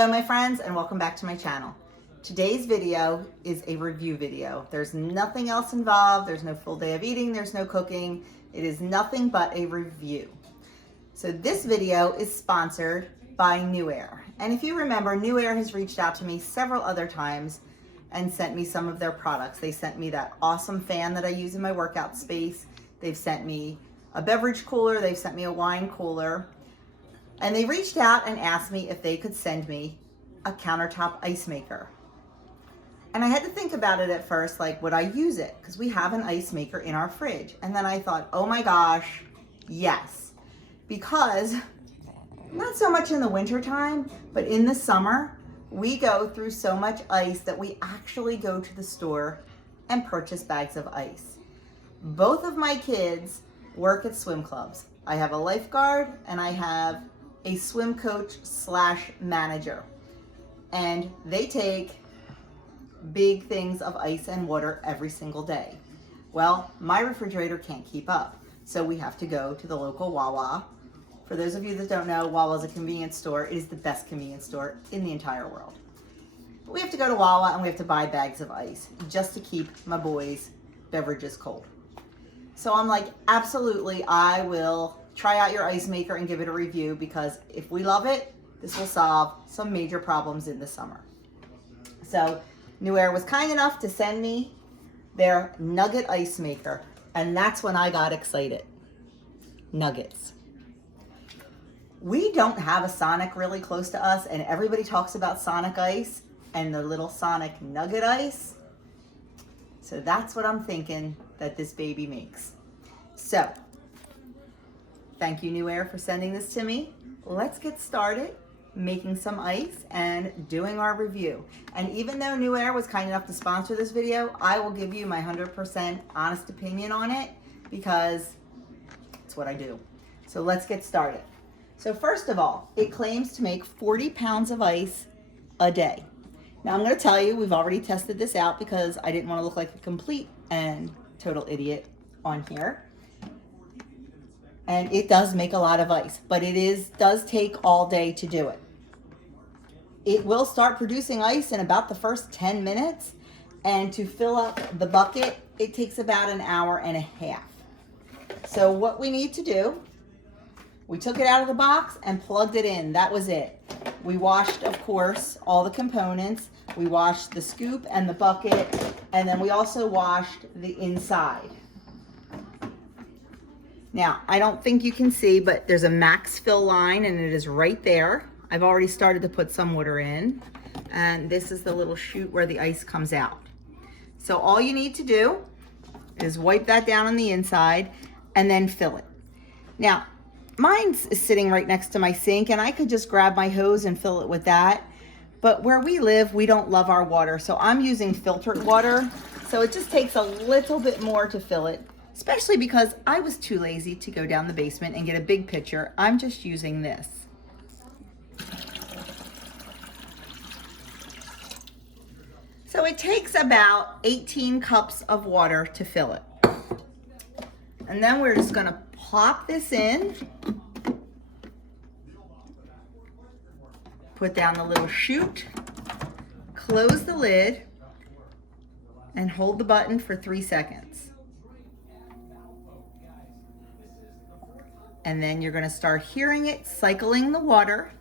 Hello my friends and welcome back to my channel. Today's video is a review video. There's nothing else involved. There's no full day of eating. There's no cooking. It is nothing but a review. So this video is sponsored by NewAir. And if you remember, NewAir has reached out to me several other times and sent me some of their products. They sent me that awesome fan that I use in my workout space. They've sent me a beverage cooler. They've sent me a wine cooler. And they reached out and asked me if they could send me a countertop ice maker. And I had to think about it at first, like, would I use it? Because we have an ice maker in our fridge. And then I thought, oh my gosh, yes. Because not so much in the winter time, but in the summer, we go through so much ice that we actually go to the store and purchase bags of ice. Both of my kids work at swim clubs. I have a lifeguard and I have a swim coach / manager, and they take big things of ice and water every single day. Well, my refrigerator can't keep up, so we have to go to the local Wawa. For those of you that don't know, Wawa is a convenience store. It is the best convenience store in the entire world. But we have to go to Wawa and we have to buy bags of ice just to keep my boys' beverages cold. So I'm like, absolutely, I will try out your ice maker and give it a review, because if we love it, this will solve some major problems in the summer. So NewAir was kind enough to send me their nugget ice maker, and that's when I got excited. Nuggets. We don't have a Sonic really close to us, and everybody talks about Sonic ice and the little Sonic nugget ice. So that's what I'm thinking that this baby makes. So thank you, NewAir, for sending this to me. Let's get started making some ice and doing our review. And even though NewAir was kind enough to sponsor this video, I will give you my 100% honest opinion on it, because it's what I do. So let's get started. So first of all, it claims to make 40 pounds of ice a day. Now I'm going to tell you, we've already tested this out because I didn't want to look like a complete and total idiot on here. And it does make a lot of ice, but it does take all day to do it. It will start producing ice in about the first 10 minutes. And to fill up the bucket, it takes about an hour and a half. So what we need to do, we took it out of the box and plugged it in. That was it. We washed, of course, all the components. We washed the scoop and the bucket, and then we also washed the inside. Now, I don't think you can see, but there's a max fill line, and it is right there. I've already started to put some water in, and this is the little chute where the ice comes out. So all you need to do is wipe that down on the inside and then fill it. Now, mine's sitting right next to my sink, and I could just grab my hose and fill it with that. But where we live, we don't love our water, so I'm using filtered water. So it just takes a little bit more to fill it, especially because I was too lazy to go down the basement and get a big pitcher. I'm just using this. So it takes about 18 cups of water to fill it. And then we're just gonna plop this in, put down the little chute, close the lid, and hold the button for 3 seconds. And then you're gonna start hearing it cycling the water.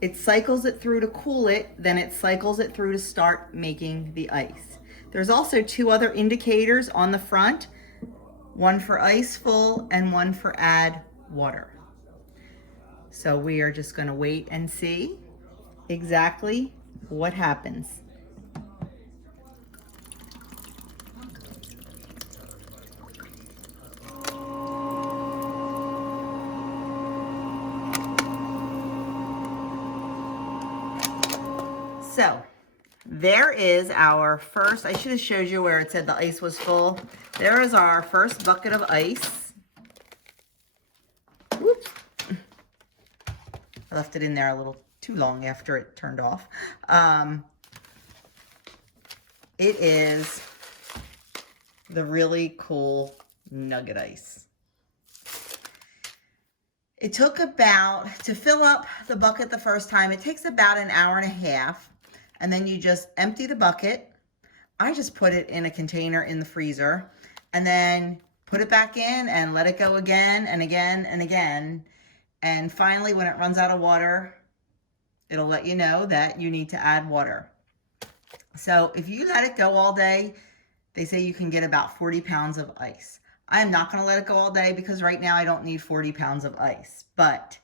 It cycles it through to cool it, then it cycles it through to start making the ice. There's also 2 other indicators on the front, one for ice full and one for add water. So we are just gonna wait and see exactly what happens. So there is our first, I should have showed you where it said the ice was full. There is our first bucket of ice. Whoops. I left it in there a little too long after it turned off. It is the really cool nugget ice. It took about, to fill up the bucket the first time, it takes about an hour and a half. And then you just empty the bucket. I just put it in a container in the freezer and then put it back in and let it go again and again and again. And finally, when it runs out of water, it'll let you know that you need to add water. So if you let it go all day, they say you can get about 40 pounds of ice. I am not going to let it go all day because right now I don't need 40 pounds of ice. But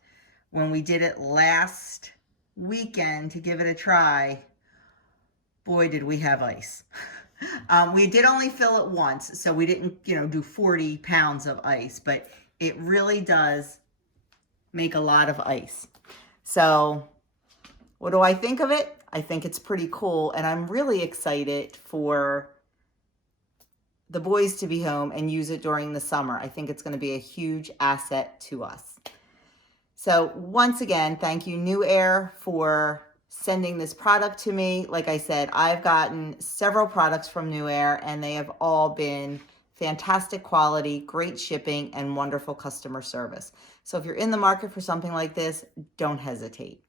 when we did it last weekend to give it a try, boy, did we have ice. We did only fill it once, so we didn't, do 40 pounds of ice, but it really does make a lot of ice. So what do I think of it? I think it's pretty cool, and I'm really excited for the boys to be home and use it during the summer. I think it's going to be a huge asset to us. So once again, thank you, NewAir, for sending this product to me. Like I said, I've gotten several products from NewAir, and they have all been fantastic quality, great shipping, and wonderful customer service. So if you're in the market for something like this, don't hesitate.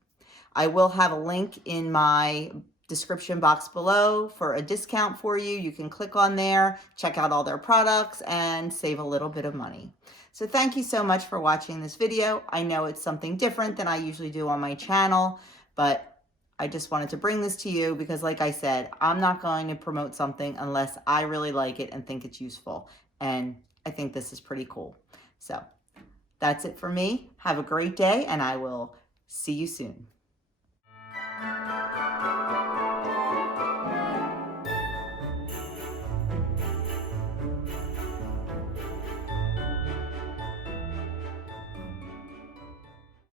I will have a link in my description box below for a discount for you. You can click on there, check out all their products, and save a little bit of money. So thank you so much for watching this video. I know it's something different than I usually do on my channel, but I just wanted to bring this to you because, like I said, I'm not going to promote something unless I really like it and think it's useful. And I think this is pretty cool. So that's it for me. Have a great day, and I will see you soon.